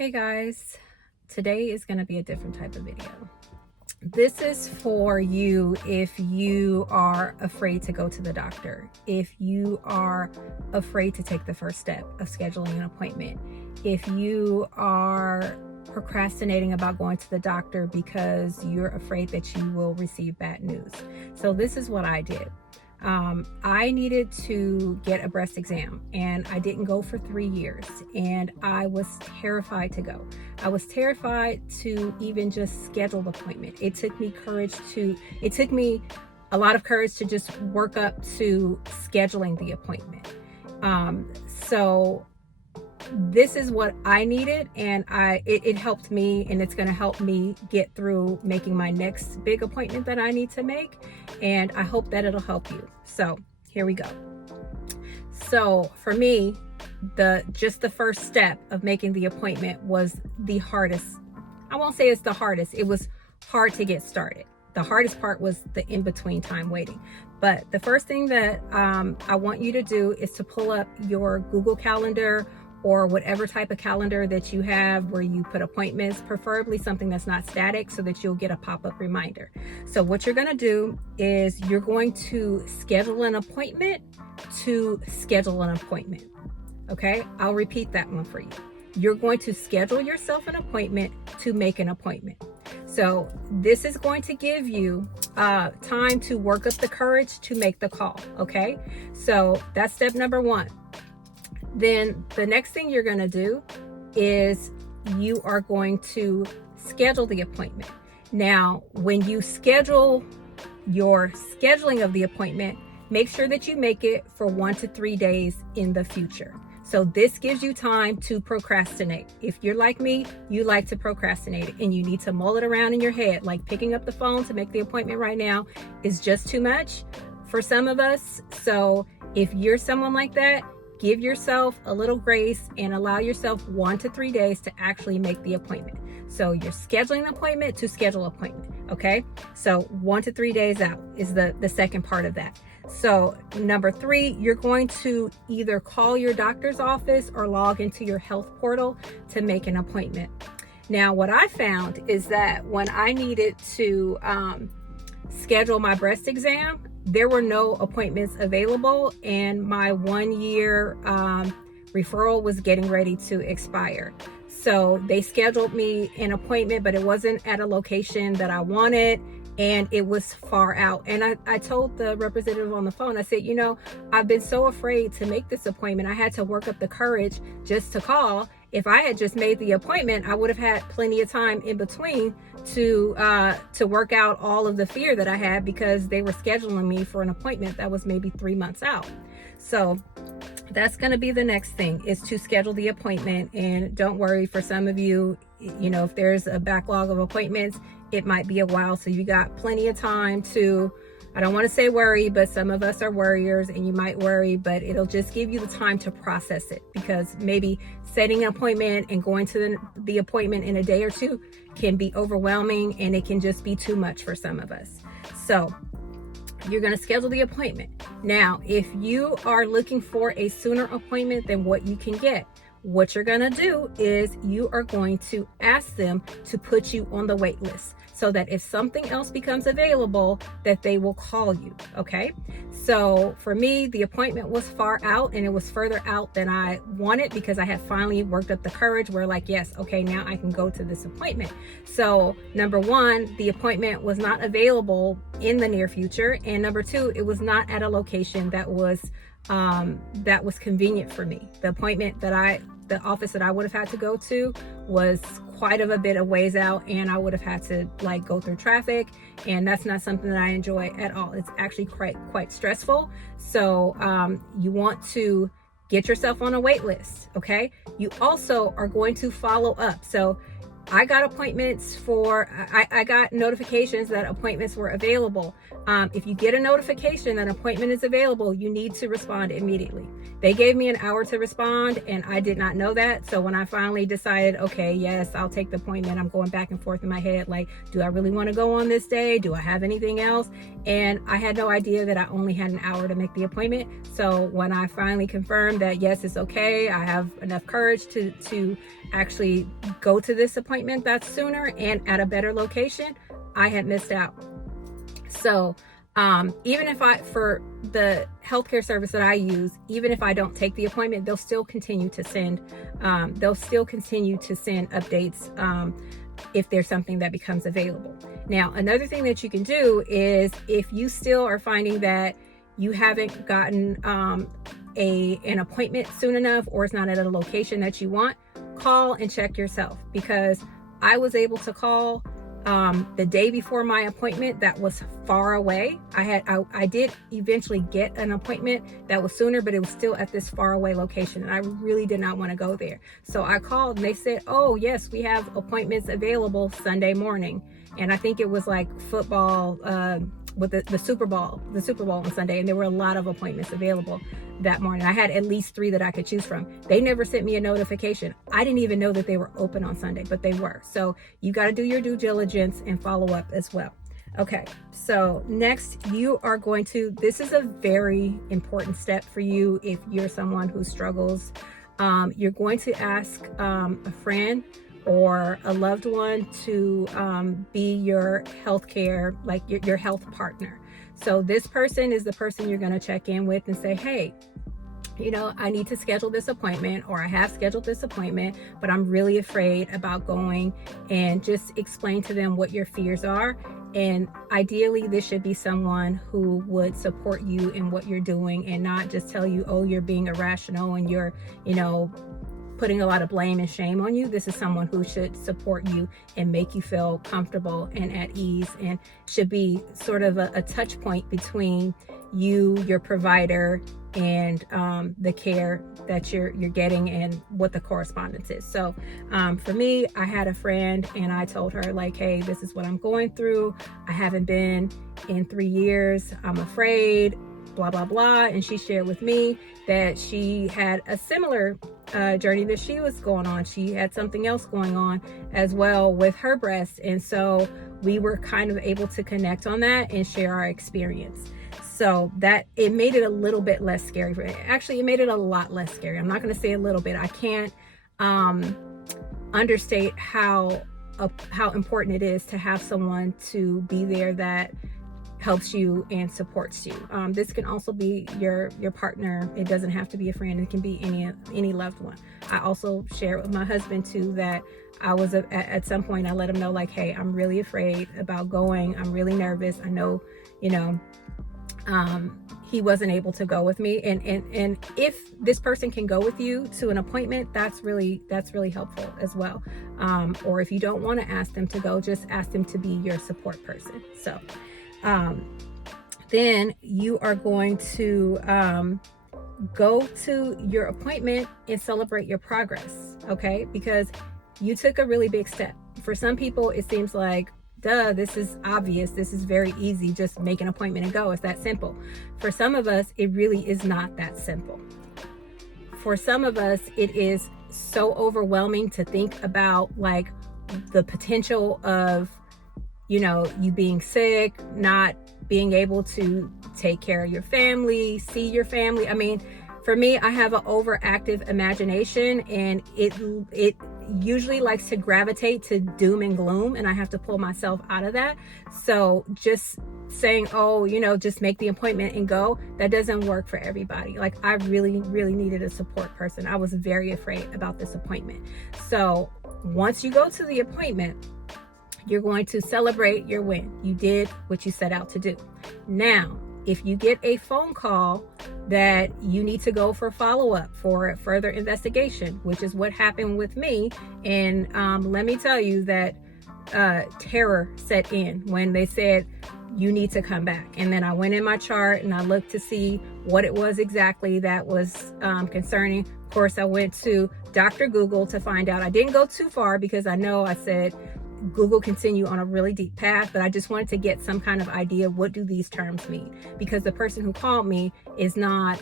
Hey guys, today is going to be a different type of video. This is for you if you are afraid to go to the doctor, if you are afraid to take the first step of scheduling an appointment, if you are procrastinating about going to the doctor because you're afraid that you will receive bad news. So this is what I did. I needed to get a breast exam and I didn't go for 3 years and I was terrified to go. I was terrified to even just schedule the appointment. It took me a lot of courage to just work up to scheduling the appointment. So this is what I needed, and it helped me, and it's going to help me get through making my next big appointment that I need to make, and I hope that it'll help you. So here we go. So for me, just the first step of making the appointment was the hardest. I won't say it's the hardest. It was hard to get started. The hardest part was the in-between time waiting. But the first thing that I want you to do is to pull up your Google Calendar or whatever type of calendar that you have where you put appointments, preferably something that's not static so that you'll get a pop-up reminder. So what you're gonna do is you're going to schedule an appointment to schedule an appointment. Okay, I'll repeat that one for you. You're going to schedule yourself an appointment to make an appointment. So this is going to give you time to work up the courage to make the call, okay? So that's step number one. Then the next thing you're going to do is you are going to schedule the appointment. Now, when you schedule your scheduling of the appointment, make sure that you make it for 1 to 3 days in the future. So this gives you time to procrastinate. If you're like me, you like to procrastinate and you need to mull it around in your head, like picking up the phone to make the appointment right now is just too much for some of us. So if you're someone like that, give yourself a little grace and allow yourself 1 to 3 days to actually make the appointment. So you're scheduling an appointment to schedule an appointment, okay? So 1 to 3 days out is the second part of that. So number 3, you're going to either call your doctor's office or log into your health portal to make an appointment. Now, what I found is that when I needed to schedule my breast exam, there were no appointments available and my 1-year referral was getting ready to expire. So they scheduled me an appointment, but it wasn't at a location that I wanted and it was far out. And I told the representative on the phone, I said, I've been so afraid to make this appointment. I had to work up the courage just to call. If I had just made the appointment, I would have had plenty of time in between to work out all of the fear that I had because they were scheduling me for an appointment that was maybe 3 months out. So that's going to be the next thing, is to schedule the appointment. And don't worry, for some of you, if there's a backlog of appointments, it might be a while. So you got plenty of time to, I don't want to say worry, but some of us are worriers and you might worry, but it'll just give you the time to process it, because maybe setting an appointment and going to the appointment in a day or two can be overwhelming and it can just be too much for some of us. So you're going to schedule the appointment. Now, if you are looking for a sooner appointment than what you can get, what you're going to do is you are going to ask them to put you on the wait list so that if something else becomes available, that they will call you. Okay. So for me, the appointment was far out and it was further out than I wanted because I had finally worked up the courage where like, yes, okay, now I can go to this appointment. So number 1, the appointment was not available in the near future. And number 2, it was not at a location that was convenient for me. The the office that I would have had to go to was quite a bit of ways out, and I would have had to go through traffic, and that's not something that I enjoy at all. It's actually quite stressful. So you want to get yourself on a wait list, okay? You also are going to follow up. So I got appointments I got notifications that appointments were available. If you get a notification that an appointment is available, you need to respond immediately. They gave me an hour to respond, and I did not know that. So when I finally decided, okay, yes, I'll take the appointment, I'm going back and forth in my head, like, do I really want to go on this day? Do I have anything else? And I had no idea that I only had an hour to make the appointment. So when I finally confirmed that, yes, it's okay, I have enough courage to actually go to this appointment that's sooner and at a better location, I had missed out. So even if for the healthcare service that I use, even if I don't take the appointment, they'll still continue to send updates if there's something that becomes available. Now, another thing that you can do is, if you still are finding that you haven't gotten an appointment soon enough, or it's not at a location that you want, call and check yourself, because I was able to call the day before my appointment that was far away. I did eventually get an appointment that was sooner, but it was still at this far away location, and I really did not want to go there. So I called and they said, oh yes, we have appointments available Sunday morning. And I think it was like football with the Super Bowl on Sunday, and there were a lot of appointments available that morning. I had at least 3 that I could choose from. They never sent me a notification. I didn't even know that they were open on Sunday, but they were. So you got to do your due diligence and follow up as well. Okay, so next you are going to, this is a very important step for you if you're someone who struggles. You're going to ask a friend or a loved one to be your healthcare, like your health partner. So this person is the person you're going to check in with and say, hey, you know, I need to schedule this appointment, or I have scheduled this appointment, but I'm really afraid about going, and just explain to them what your fears are. And ideally, this should be someone who would support you in what you're doing, and not just tell you, oh, you're being irrational and you're, you know, putting a lot of blame and shame on you. This is someone who should support you and make you feel comfortable and at ease, and should be sort of a touch point between you, your provider, and the care that you're getting, and what the correspondence is. So for me, I had a friend and I told her, like, hey, this is what I'm going through. I haven't been in 3 years. I'm afraid, blah, blah, blah. And she shared with me that she had a similar journey that she was going on. She had something else going on as well with her breast. And so we were kind of able to connect on that and share our experience. So that it made it a little bit less scary for me. Actually, it made it a lot less scary. I'm not going to say a little bit. I can't understate how important it is to have someone to be there that helps you and supports you. This can also be your partner. It doesn't have to be a friend. It can be any loved one. I also share with my husband too that I was at some point, I let him know, like, hey, I'm really afraid about going. I'm really nervous. I know, you know, he wasn't able to go with me, and if this person can go with you to an appointment, that's really helpful as well. Or if you don't want to ask them to go, just ask them to be your support person. So then you are going to go to your appointment and celebrate your progress, okay? Because you took a really big step. For some people, it seems like, duh, this is obvious. This is very easy. Just make an appointment and go. It's that simple. For some of us, it really is not that simple. For some of us, it is so overwhelming to think about, like, the potential of, you know, you being sick, not being able to take care of your family, see your family. I mean, for me, I have an overactive imagination, and it usually likes to gravitate to doom and gloom, and I have to pull myself out of that. So just saying, oh, you know, just make the appointment and go, that doesn't work for everybody. Like, I really needed a support person. I was very afraid about this appointment. So once you go to the appointment, you're going to celebrate your win. You did what you set out to do. Now, if you get a phone call that you need to go for follow-up for further investigation, which is what happened with me, and let me tell you that terror set in when they said you need to come back. And then I went in my chart and I looked to see what it was exactly that was concerning. Of course, I went to Dr. Google to find out. I didn't go too far because I know I said Google can send you on a really deep path, but I just wanted to get some kind of idea, what do these terms mean? Because the person who called me is not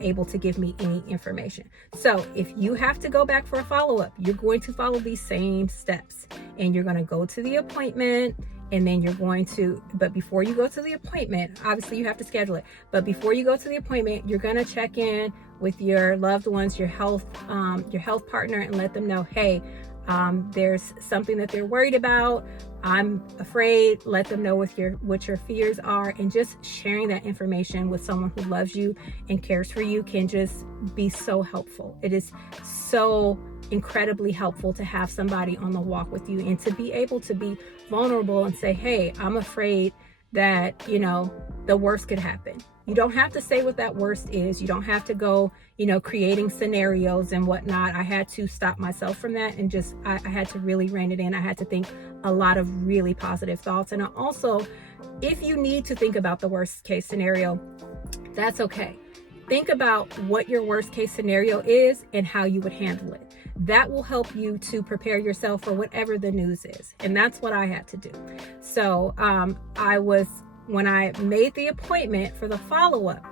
able to give me any information. So if you have to go back for a follow-up, you're going to follow these same steps, and you're going to go to the appointment, and then you're going to, but before you go to the appointment, obviously you have to schedule it, but before you go to the appointment, you're going to check in with your loved ones, your health partner, and let them know, hey, there's something that they're worried about. I'm afraid. Let them know what your fears are, and just sharing that information with someone who loves you and cares for you can just be so helpful. It is so incredibly helpful to have somebody on the walk with you and to be able to be vulnerable and say, hey, I'm afraid that, the worst could happen. You don't have to say what that worst is. You don't have to go, creating scenarios and whatnot. I had to stop myself from that, and just, I had to really rein it in. I had to think a lot of really positive thoughts. And also, if you need to think about the worst case scenario, that's okay. Think about what your worst case scenario is and how you would handle it. That will help you to prepare yourself for whatever the news is. And that's what I had to do. So when I made the appointment for the follow-up,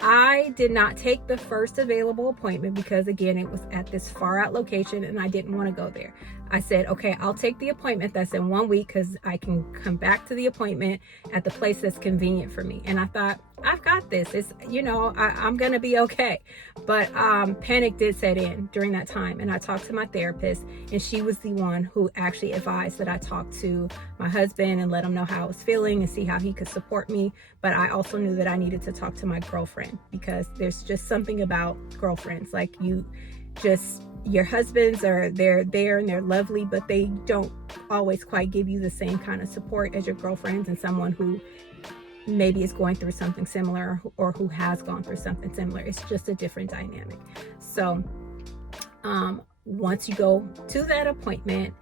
I did not take the first available appointment because, again, it was at this far out location and I didn't want to go there. I said, okay, I'll take the appointment that's in 1 week because I can come back to the appointment at the place that's convenient for me. And I thought, I've got this. It's, I'm going to be okay. But panic did set in during that time. And I talked to my therapist, and she was the one who actually advised that I talk to my husband and let him know how I was feeling and see how he could support me. But I also knew that I needed to talk to my girlfriend, because there's just something about girlfriends. Like, your husbands they're there and they're lovely, but they don't always quite give you the same kind of support as your girlfriends and someone who maybe is going through something similar or who has gone through something similar. It's just a different dynamic. So once you go to that appointment,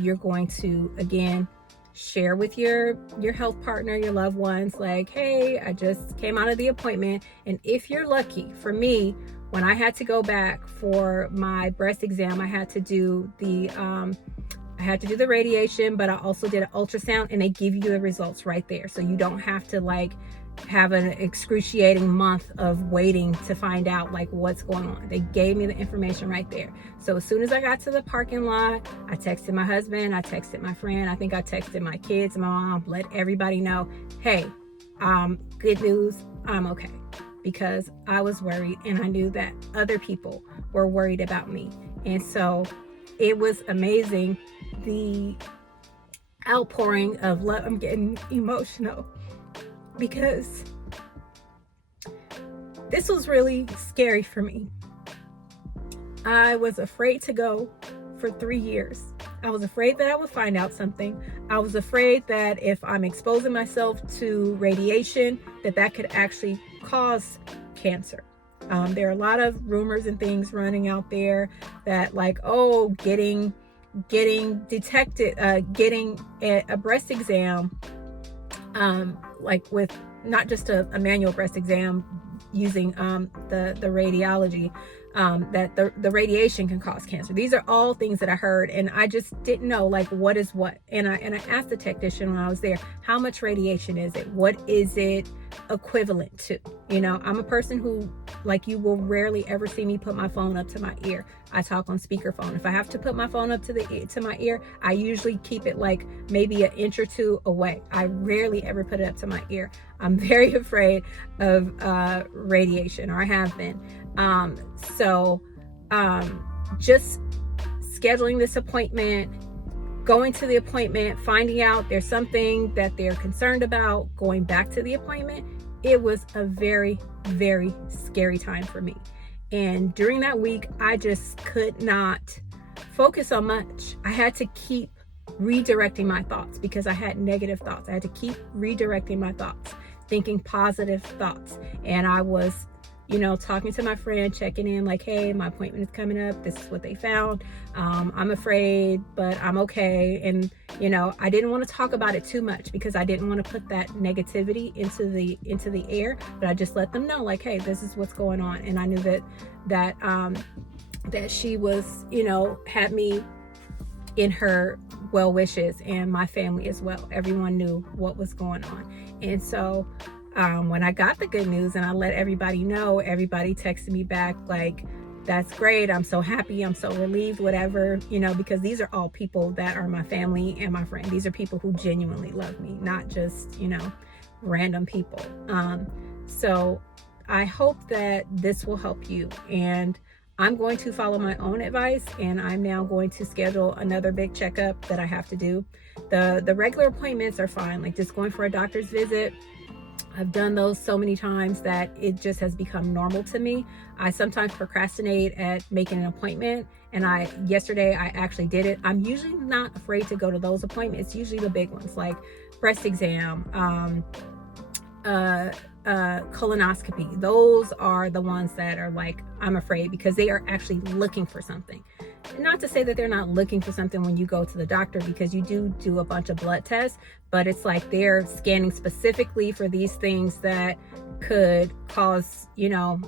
you're going to, again, share with your health partner, your loved ones, like, hey, I just came out of the appointment. And if you're lucky, for me, when I had to go back for my breast exam, I had to do the radiation, but I also did an ultrasound, and they give you the results right there. So you don't have to have an excruciating month of waiting to find out what's going on. They gave me the information right there. So as soon as I got to the parking lot, I texted my husband, I texted my friend, I think I texted my kids, my mom, let everybody know, hey, good news, I'm okay. Because I was worried, and I knew that other people were worried about me. And so it was amazing, the outpouring of love. I'm getting emotional because this was really scary for me. I was afraid to go for 3 years. I was afraid that I would find out something. I was afraid that if I'm exposing myself to radiation, that could actually cause cancer. There are a lot of rumors and things running out there that getting detected, getting a breast exam, with not just a manual breast exam using the radiology, that the radiation can cause cancer. These are all things that I heard, and I just didn't know what is what. And I asked the technician when I was there, how much radiation is it? What is it equivalent to? I'm a person who, you will rarely ever see me put my phone up to my ear. I talk on speakerphone. If I have to put my phone up to my ear, I usually keep it maybe an inch or two away. I rarely ever put it up to my ear. I'm very afraid of radiation, or I have been. Just scheduling this appointment, going to the appointment, finding out there's something that they're concerned about, going back to the appointment, it was a very, very scary time for me. And during that week, I just could not focus on much. I had to keep redirecting my thoughts because I had negative thoughts. I had to keep redirecting my thoughts, thinking positive thoughts. And I was talking to my friend, checking in like, hey, my appointment is coming up. This is what they found. I'm afraid, but I'm okay. And, I didn't want to talk about it too much because I didn't want to put that negativity into the air, but I just let them know like, hey, this is what's going on. And I knew that she was, had me in her well wishes, and my family as well. Everyone knew what was going on. And so when I got the good news and I let everybody know, everybody texted me back like, that's great, I'm so happy, I'm so relieved, whatever, because these are all people that are my family and my friend. These are people who genuinely love me, not just random people. So I hope that this will help you, and I'm going to follow my own advice, and I'm now going to schedule another big checkup that I have to do. The regular appointments are fine, like just going for a doctor's visit. I've done those so many times that it just has become normal to me. I sometimes procrastinate at making an appointment, and yesterday I actually did it. I'm usually not afraid to go to those appointments. It's usually the big ones like breast exam, colonoscopy. Those are the ones that are like, I'm afraid, because they are actually looking for something. Not to say that they're not looking for something when you go to the doctor, because you do a bunch of blood tests, but it's like they're scanning specifically for these things that could cause, a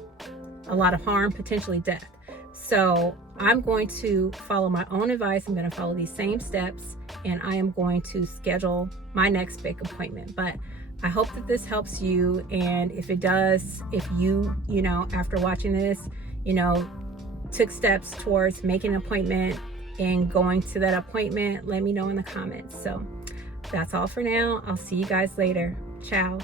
lot of harm, potentially death. So I'm going to follow my own advice. I'm going to follow these same steps, and I am going to schedule my next big appointment. But I hope that this helps you. And if it does, if you, after watching this, took steps towards making an appointment and going to that appointment, let me know in the comments. So that's all for now. I'll see you guys later. Ciao.